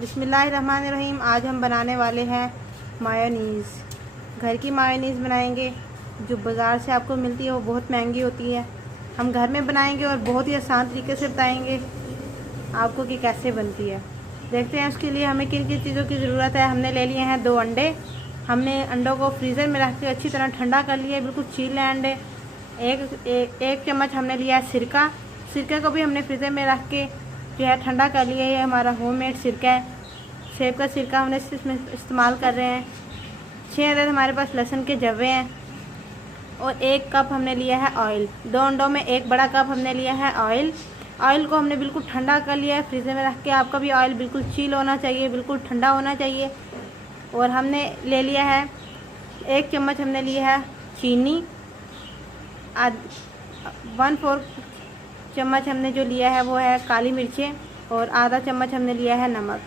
बिस्मिल्लाहिर्रहमानिर्रहीम। आज हम बनाने वाले हैं मायोनीज़। घर की मायोनीज़ बनाएंगे। जो बाज़ार से आपको मिलती है वो बहुत महंगी होती है। हम घर में बनाएंगे और बहुत ही आसान तरीके से बताएंगे आपको कि कैसे बनती है। देखते हैं उसके लिए हमें किन किन चीज़ों की ज़रूरत है। हमने ले लिए हैं 2 अंडे। हमने अंडों को फ्रीज़र में रख के अच्छी तरह ठंडा कर लिया है, बिल्कुल छील लें अंडे। एक चम्मच हमने लिया है सिरका। सिरके को भी हमने फ्रीज़र में रख के जो है ठंडा कर लिया है। ये हमारा होममेड सिरका है, सेब का सिरका हमने इसमें इस्तेमाल कर रहे हैं। 6 अदद हमारे पास लहसुन के जवे हैं और 1 कप हमने लिया है ऑयल। 2 अंडों में 1 बड़ा कप हमने लिया है ऑयल। ऑयल को हमने बिल्कुल ठंडा कर लिया है फ्रीज़र में रख के। आपका भी ऑयल बिल्कुल चिल होना चाहिए, बिल्कुल ठंडा होना चाहिए। और हमने ले लिया है 1 चम्मच हमने लिया है चीनी। 1/4 चम्मच हमने जो लिया है वो है काली मिर्चें और आधा चम्मच हमने लिया है नमक।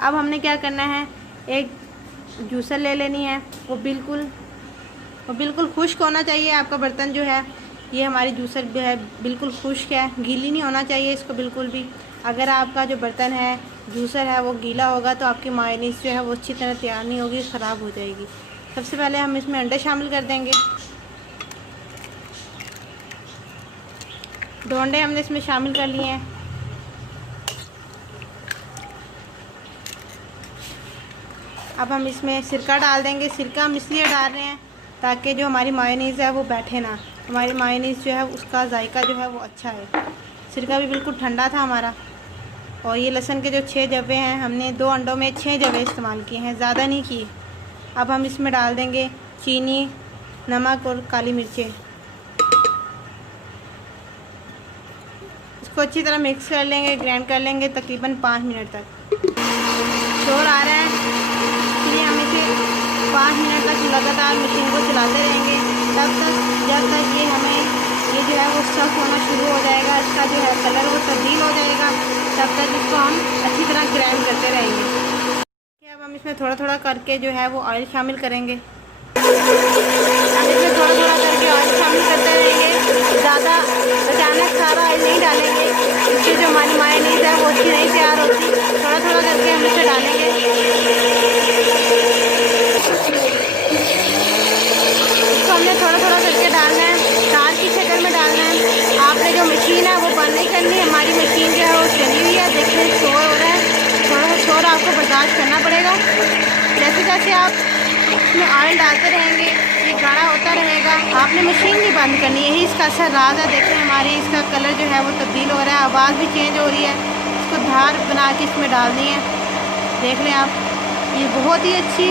अब हमने क्या करना है, एक जूसर ले लेनी है। वो बिल्कुल खुश्क होना चाहिए आपका बर्तन जो है। ये हमारी जूसर जो है बिल्कुल खुश्क है, गीली नहीं होना चाहिए इसको बिल्कुल भी। अगर आपका जो बर्तन है जूसर है वो गीला होगा तो आपकी मायोनीज़ जो है वो अच्छी तरह तैयार नहीं होगी, ख़राब हो जाएगी। सबसे पहले हम इसमें अंडे शामिल कर देंगे। 2 अंडे हमने इसमें शामिल कर लिए हैं। अब हम इसमें सिरका डाल देंगे। सिरका हम इसलिए डाल रहे हैं ताकि जो हमारी मायोनीज़ है वो बैठे ना। हमारी मायोनीज़ जो है उसका जायका जो है वो अच्छा है। सिरका भी बिल्कुल ठंडा था हमारा। और ये लहसुन के जो 6 जवे हैं, हमने 2 अंडों में 6 जवे इस्तेमाल किए हैं, ज़्यादा नहीं किए। अब हम इसमें डाल देंगे चीनी, नमक और काली मिर्चें। इसको अच्छी तरह मिक्स कर लेंगे, ग्राइंड कर लेंगे तकरीबन 5 मिनट तक। शोर आ रहा है इसलिए हम इसे 5 मिनट तक लगातार मशीन को चलाते रहेंगे, जब तक ये जो है वो सख्त होना शुरू हो जाएगा। इसका जो है कलर वो तब्दील हो जाएगा, तब तक इसको हम अच्छी तरह ग्राइंड करते रहेंगे। अब हम इसमें थोड़ा थोड़ा करके जो है वो ऑयल शामिल करेंगे। हम इसमें थोड़ा थोड़ा करके ऑयल शामिल करते रहेंगे, ज़्यादा अचानक सारा ऑयल नहीं डालेंगे, इससे जो हमारी मायोनीज़ है वो अच्छी नहीं तैयार होती। थोड़ा थोड़ा करके हम इसे डालेंगे। इसको हमने थोड़ा थोड़ा करके डालना है, तार की शक्ल में डालना है। आपने जो मशीन है वो बंद नहीं करनी। हमारी मशीन जो है वो चली हुई है, देखिए शोर हो रहा है। थोड़ा सा शोर आपको बर्दाश्त करना पड़ेगा। जैसे जैसे आप इसमें ऑयल डालते रहेंगे ये गाढ़ा होता रहेगा। आपने मशीन नहीं बंद करनी, यही इसका असर राज है। देखें हमारी इसका कलर जो है वो तब्दील हो रहा है, आवाज़ भी चेंज हो रही है। इसको धार बना के इसमें डालनी है। देख लें आप, ये बहुत ही अच्छी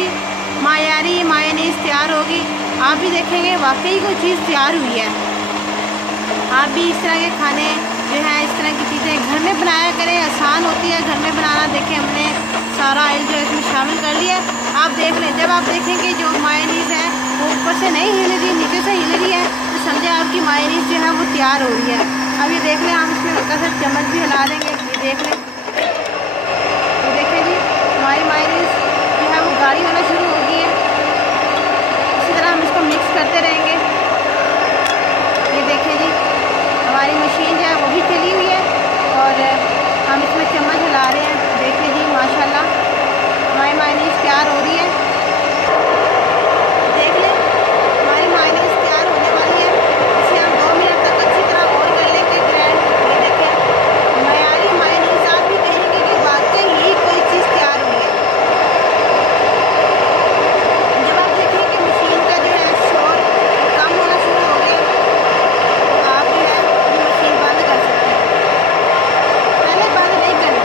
मायारी मायोनीज़ तैयार होगी। आप भी देखेंगे वाकई कोई चीज़ तैयार हुई है। आप भी इस तरह के खाने जो है, इस तरह की चीज़ें घर में बनाया करें, आसान होती है घर में बनाना। देखें हमने सारा ऑयल जो है इसमें शामिल कर लिया है। आप देख लें, जब आप देखेंगे जो मायोनीज़ है वो ऊपर से नहीं हिल रही, नीचे से हिल रही है, तो समझे आपकी मायोनीज़ जो है वो तैयार हो रही है। अब ये देख लें, हम इसमें हल्का सा चम्मच भी हिला देंगे। ये देख लें, तो देखें जी हमारी मायोनीज़ जो है वो गाढ़ी होना शुरू हो गई है। इसी तरह हम इसको मिक्स करते रहेंगे। ये देखें जी हमारी मशीन जो है वो भी चली हुई है और हम इसमें चम्मच हिला रहे हैं। देखिए जी माशाल्लाह हमारी मायोनीज़ तैयार हो रही है। देख लें हमारी मायोनीज़ तैयार होने वाली है। इसे हम 2 मिनट तक अच्छी तरह और कर लेंगे ग्राइंड। ये देखें मयारी मायोनीज़, आप भी कहेंगे कि वाकई ही कोई चीज़ तैयार हुई है। जब आप देखें कि मशीन का जो है शोर कम होना शुरू हो गया तो आप जो है मशीन बंद कर सकते हैं। पहले बंद नहीं करना।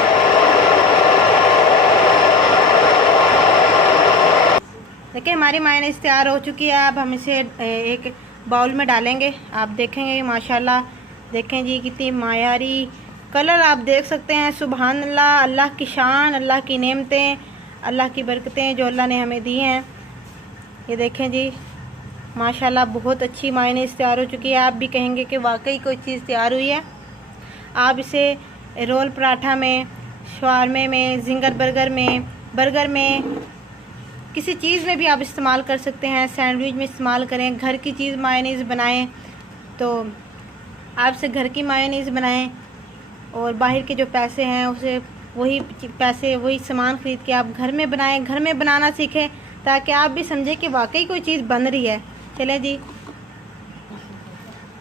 देखिए हमारी मायोनीज़ तैयार हो चुकी है। अब हम इसे एक बाउल में डालेंगे। आप देखेंगे माशाल्लाह, देखें जी कितनी मायारी कलर आप देख सकते हैं। सुभान अल्लाह, अल्लाह की शान, अल्लाह की नेमतें, अल्लाह की बरकतें जो अल्लाह ने हमें दी हैं। ये देखें जी माशाल्लाह बहुत अच्छी मायोनीज़ तैयार हो चुकी है। आप भी कहेंगे कि वाकई कोई चीज़ तैयार हुई है। आप इसे रोल पराठा में, शवारमे में, जिंगर बर्गर में, किसी चीज़ में भी आप इस्तेमाल कर सकते हैं। सैंडविच में इस्तेमाल करें। घर की चीज़ मायोनीज़ बनाएं तो आपसे घर की मायोनीज़ बनाएं और बाहर के जो पैसे हैं उसे वही पैसे वही सामान ख़रीद के आप घर में बनाएं, घर में बनाना सीखें, ताकि आप भी समझें कि वाकई कोई चीज़ बन रही है। चलें जी,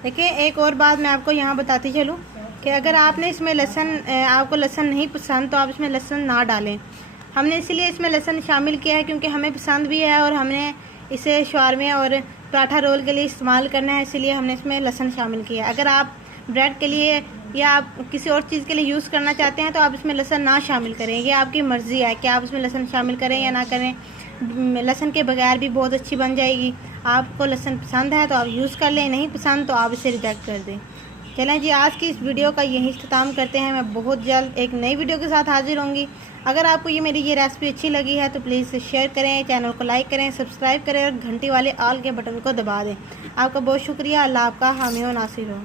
देखिए एक और बात मैं आपको यहाँ बताती चलूँ कि अगर आपने इसमें लहसुन, आपको लहसुन नहीं पसंद तो आप इसमें लहसुन ना डालें। हमने इसीलिए इसमें लहसुन शामिल किया है क्योंकि हमें पसंद भी है और हमने इसे शवारमे और पराठा रोल के लिए इस्तेमाल करना है, इसीलिए हमने इसमें लहसुन शामिल किया है। अगर आप ब्रेड के लिए या आप किसी और चीज़ के लिए यूज़ करना चाहते हैं तो आप इसमें लहसुन ना शामिल करें, ये आपकी मर्ज़ी है कि आप इसमें लहसुन शामिल करें या ना करें। लहसुन के बगैर भी बहुत अच्छी बन जाएगी। आपको लहसुन पसंद है तो आप यूज़ कर लें, नहीं पसंद तो आप इसे रिजेक्ट कर दें। चलें जी, आज की इस वीडियो का यही इख्तिताम करते हैं। मैं बहुत जल्द एक नई वीडियो के साथ हाजिर होंगी। अगर आपको ये मेरी रेसिपी अच्छी लगी है तो प्लीज़ शेयर करें, चैनल को लाइक करें, सब्सक्राइब करें और घंटी वाले ऑल के बटन को दबा दें। आपका बहुत शुक्रिया। अल्लाह आपका हामी व नासिर हो।